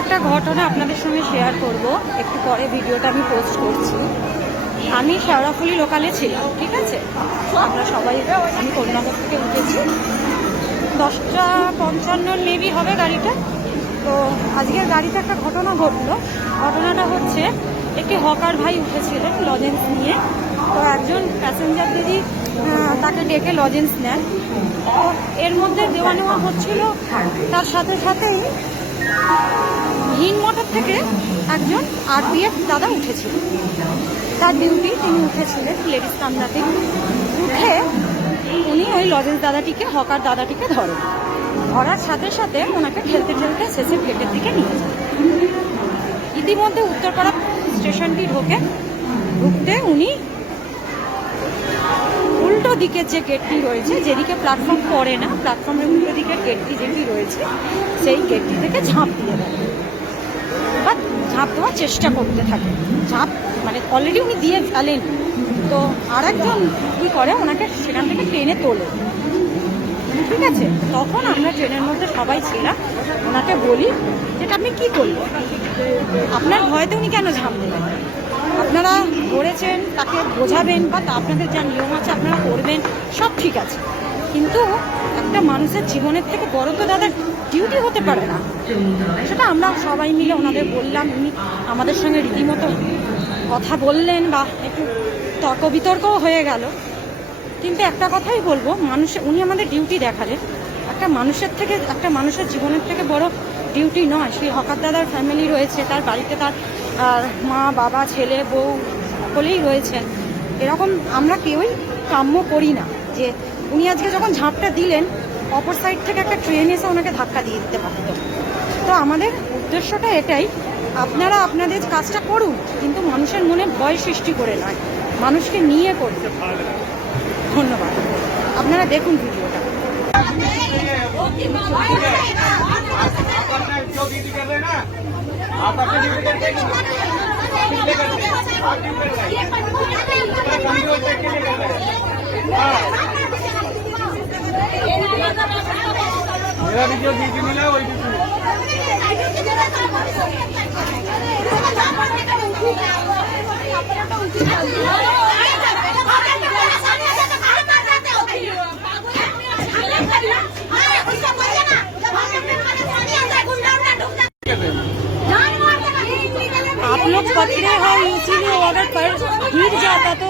একটা ঘটনা আপনাদের সঙ্গে শেয়ার করব, একটু পরে ভিডিওটা আমি পোস্ট করছি। আমি শেওড়াফুলি লোকালে ছিলাম, ঠিক আছে। আমরা সবাই, আমি কন্যানগর থেকে উঠেছি, 10:55 মেবি হবে গাড়িটা। তো আজকের গাড়িতে একটা ঘটনা ঘটলো। ঘটনাটা হচ্ছে, একটি হকার ভাই উঠেছিলেন লজেন্স নিয়ে। তো একজন প্যাসেঞ্জার দিদি তাকে ডেকে লজেন্স নেন। তো এর মধ্যে দেওয়া নেওয়া হচ্ছিল, তার সাথে সাথেই হিন মোটর থেকে একজন আরপিএফ দাদা উঠেছিল। তার ডিউটি, তিনি উঠেছিলেন লেডিস কামরাতে। উঠে উনি ওই লজেন্স দাদাটিকে, হকার দাদাটিকে ধরেন। ধরার সাথে সাথে ওনাকে ঠেলতে ঠেলতে শেষে গেটের দিকে নিয়ে যান। ইতিমধ্যে উত্তরপাড়া স্টেশনটি ঢুকতে উনি উল্টো দিকের যে গেটটি রয়েছে, যেদিকে প্ল্যাটফর্ম পড়ে না, প্ল্যাটফর্মের উল্টো দিকের গেটটি যেটি রয়েছে, সেই গেটটি থেকে ঝাঁপ দিয়ে দেন বা ঝাঁপ দেওয়ার চেষ্টা করতে থাকে। ঝাঁপ মানে অলরেডি উনি দিয়ে ফেলেন। তো আর একজন কী করে, ওনাকে সেখান থেকে ট্রেনে তোলে, ঠিক আছে। তখন আমরা ট্রেনের মধ্যে সবাই ছিলাম, ওনাকে বলি যেটা আপনি কী করলেন, আপনার ভয়তে উনি কেন ঝাঁপ দেবেন? আপনারা করেছেন, তাকে বোঝাবেন বা আপনাদের যা নিয়ম আছে আপনারা করবেন, সব ঠিক আছে, কিন্তু একটা মানুষের জীবনের থেকে বড় তো দাদা ডিউটি হতে পারে না। সেটা আমরা সবাই মিলে ওনাদের বললাম। উনি আমাদের সঙ্গে রীতিমতো কথা বললেন বা একটু তর্ক বিতর্কও হয়ে গেল। কিন্তু একটা কথাই বলবো, উনি আমাদের ডিউটি দেখালেন। একটা মানুষের জীবনের থেকে বড় ডিউটি নয়। সেই হকার দাদার ফ্যামিলি রয়েছে, তার বাড়িতে তার মা বাবা ছেলে বউ সকলেই রয়েছেন। এরকম আমরা কেউই কাম্য করি না যে উনি আজকে যখন ঝাঁপটা দিলেন, অপর সাইড থেকে একটা ট্রেন এসে ওনাকে ধাক্কা দিয়ে দিতে পারত। তো আমাদের উদ্দেশ্যটা এটাই, আপনারা আপনাদের কাজটা করুন, কিন্তু মানুষের মনে ভয় সৃষ্টি করে নয়, মানুষকে নিয়ে করতে। ধন্যবাদ। আপনারা দেখুন ভিডিওটা। मेरा भी जो ड्यूटी मिला वही ड्यूटी आप लोग पकड़े हो, इसीलिए अगर गिर जाता तो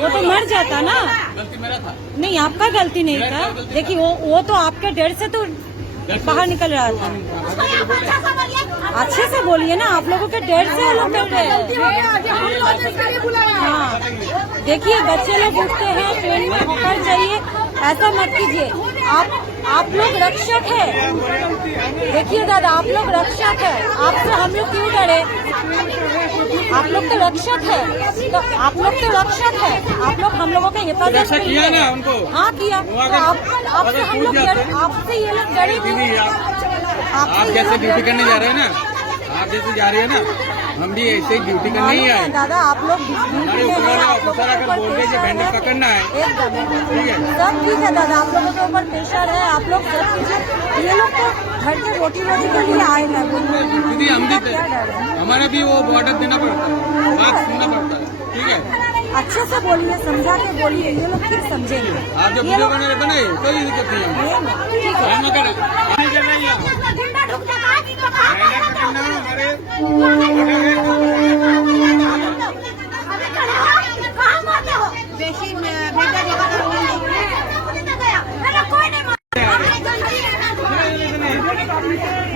वो तो मर जाता ना। गलती मेरा था। नहीं, आपका गलती नहीं था। देखिए वो तो आपके डर से तो बाहर निकल रहा था। अच्छे से बोलिए ना, आप लोगों के डर से लोग कर रहे हैं। हाँ, देखिए बच्चे लोग उठते हैं, ट्रेन में होकर चाहिए, ऐसा मत कीजिए। आप लोग रक्षक है। देखिए दादा, आप लोग रक्षक है, आपसे हम लोग क्यों डरे? आप लोग तो रक्षक है, तो आप लोग तो रक्षक है, आप लोग हम लोगों के हिफाजत किया ना उनको। हाँ किया, तो आपसे हम लोग आपसे ये लोग डरे हुए। आप जैसे ड्यूटी करने जा रहे हैं ना, आप जैसे जा रही है ना, हम भी ऐसे ही ड्यूटी करने ही आए। दादा आप लोग ऑफिसर अगर बोल के बैंडर पकड़ना है, ठीक है, सब ठीक है दादा, आप लोगों के ऊपर प्रेशर है, आप लोग सब कीजिए। ये लोग तो घर के रोटी के लिए आए हैं। दीदी हम भी हमारा भी वो ऑर्डर देना पड़ता है, बात सुनना पड़ता है, ठीक है। अच्छे से बोलिए, समझा के बोलिए, ये लोग फिर समझेंगे। आप जब वीडियो बना रहे नहीं, कोई दिक्कत नहीं है।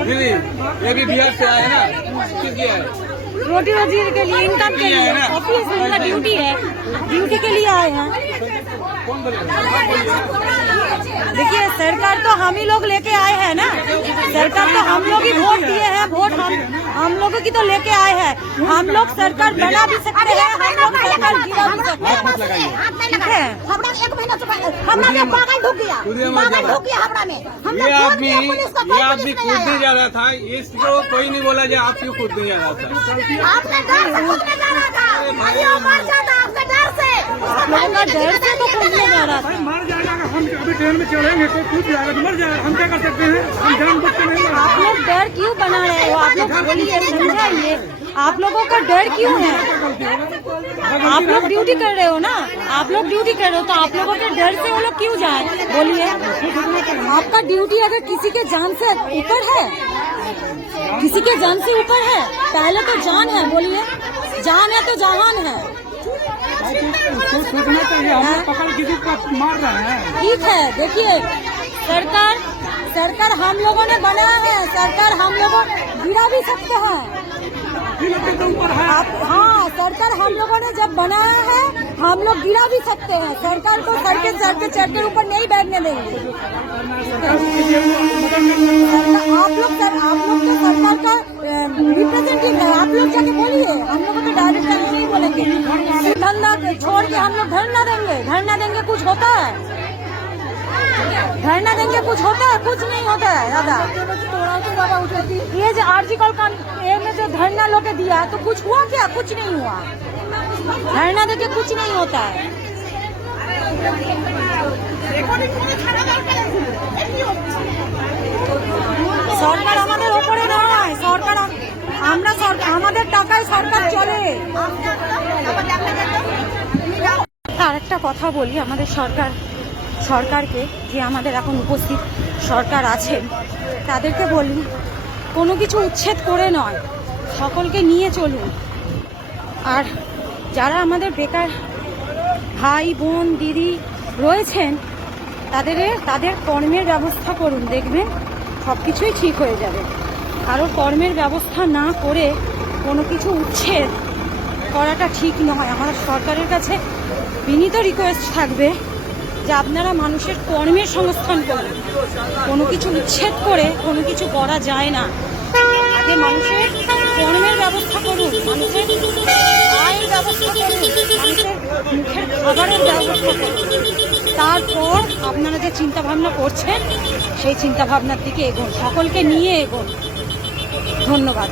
दीदी ये भी बिहार से आए ना, किस लिए आए? रोटी रोजी के लिए, इनकम के लिए, ऑफिस में उनका ड्यूटी है, ड्यूटी के लिए आए हैं। देखिए सरकार तो हम ही लोग लेके आए हैं ना, सरकार तो हम लोग ही वोट दिए हैं, वोट हम लोगों की तो लेके आए हैं। हम लोग सरकार बना भी सकते हैं, हम लोग सरकार गिरा भी सकते हैं, ठीक है। ये आदमी कूद नहीं जा रहा था, इसको कोई नहीं बोला जो आप क्यों कूद नहीं जा रहा था। आप लोगों का डर से तो कुछ नहीं आ रहा था। मर जाएगा अगर हम अभी ट्रेन में चढ़ेंगे तो कूद जाएगा तो मर जाएगा, हम क्या कर सकते हैं? हम जानबूझ के नहीं आप लोग डर क्यों बना रहे हो? आप लोग बोलिए, समझाइए, आप लोगों का डर क्यों है? आप लोग ड्यूटी कर रहे हो ना, आप लोग ड्यूटी कर रहे हो, तो आप लोगों के डर से वो लोग क्यों जाए? बोलिए, आपका ड्यूटी अगर किसी के जान से ऊपर है, किसी के जान से ऊपर है, पहले तो जान है, बोलिए, जान है तो जहान है। सोचना चाहिए, हम लोग पकड़ किसी को मार रहे हैं। ठीक है, देखिए, सरकार हम लोगों ने बनाया है, सरकार हम लोगों गिरा भी सकते हैं। आप, हाँ, सरकार हम लोगों ने जब बनाया है, हम लोग गिरा भी सकते हैं। सरकार को सर के चढ़ के ऊपर नहीं बैठने देंगे। आप लोग तो सरकार का रिप्रेजेंटेटिव है, आप लोग जाके बोलिए, हम लोग तो डायरेक्ट जाके नहीं बोलेंगे। धरना छोड़ के हम लोग धरना देंगे कुछ होता है? धरना देंगे कुछ होता है? कुछ नहीं होता है दादा। ये जो आर्टिकल का में जो धरना लोग दिया तो कुछ हुआ क्या? कुछ नहीं हुआ। धरना देके कुछ नहीं होता है। সরকার আমাদের ওপরে নয়, সরকার আমরা আমাদের টাকায় সরকার চলে। আরেকটা কথা বলি, আমাদের সরকারকে, যে আমাদের এখন উপস্থিত সরকার আছেন, তাদেরকে বলি, কোনো কিছু উচ্ছেদ করে নয়, সকলকে নিয়ে চলুন। আর যারা আমাদের বেকার ভাই বোন দিদি রয়েছেন, তাদের কর্মের ব্যবস্থা করুন, দেখবেন সব কিছুই ঠিক হয়ে যাবে। কারো কর্মের ব্যবস্থা না করে কোনো কিছু উচ্ছেদ করাটা ঠিক নয়। আমাদের সরকারের কাছে বিনীত রিকোয়েস্ট থাকবে যে আপনারা মানুষের কর্মের সংস্থান করুন। কোনো কিছু উচ্ছেদ করে কোনো কিছু করা যায় না। আগে মানুষের কর্মের ব্যবস্থা করুন, মানুষের আয়ের ব্যবস্থা করুন, মানুষের মুখের খাবারের ব্যবস্থা করুন। তারপর আপনারা যে চিন্তা ভাবনা করছেন, সেই চিন্তা ভাবনার দিকে এগোন, সকলকে নিয়ে এগোন। ধন্যবাদ।